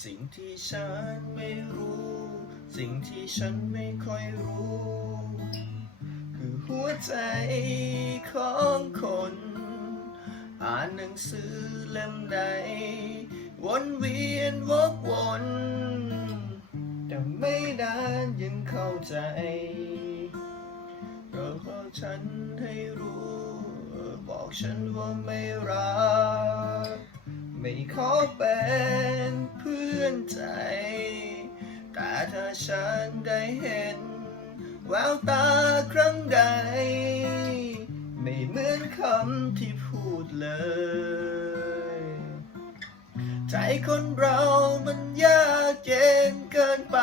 สิ่งที่ฉันไม่รู้ สิ่งที่ฉันไม่ค่อยรู้ คือหัวใจของคน อ่านหนังสือเล่มใด วนเวียนวกวน แต่ไม่นานยังเข้าใจก็บอกฉันให้รู้ บอกฉันว่าไม่รัก ไม่ขอเป็นเพื่อนใจ แต่ถ้าฉันได้เห็น แววตาครั้งใด ไม่เหมือนคำที่พูดเลย ใจคนเรามันยากเย็นเกินไป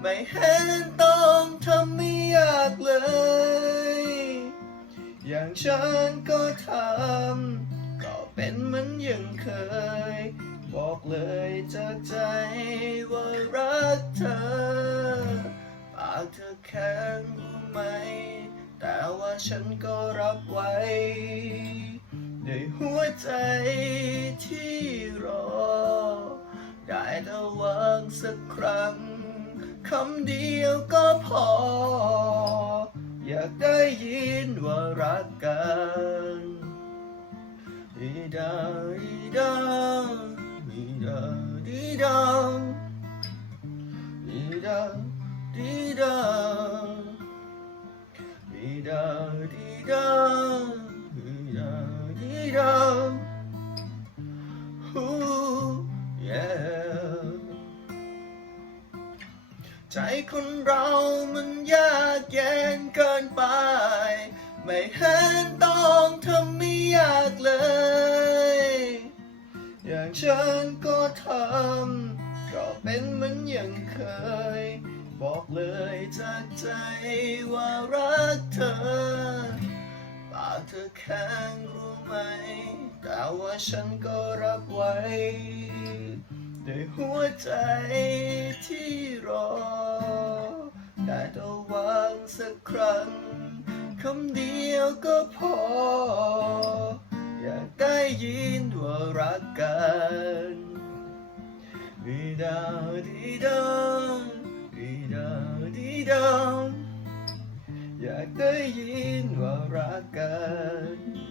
ไม่เห็นต้องทำไม่ยากเลย อย่างฉันก็ทำ เป็นเหมือนอย่างเคย บอกเลยจากใจว่ารักเธอ ปากเธอแข็งไหม แต่ว่าฉันก็รับไว้ด้วยหัวใจที่รอ ได้แต่หวังสักครั้งคำเดียวก็พอ อยากได้ยินว่ารัก ดีดาดีดาดีดาดีดาดีดาดีดา Ooh, yeah ใจคนเรามันยากเย็นเกินไป ไม่เห็นต้องทำไม่ยากเลย อย่างฉันก็ทำ ก็เป็นเหมือนอย่างเคย บอกเลยจากใจว่ารักเธอปากเธอแข็งรู้ไหม แต่ว่าฉันก็รับไว้ด้วยหัวใจที่รอ ได้แต่หวังสักครั้งคำเดียวก็พอ อยากได้ยินว่ารักกัน ดีดาดีดาดีดาดีดาอยากได้ยินว่ารักกัน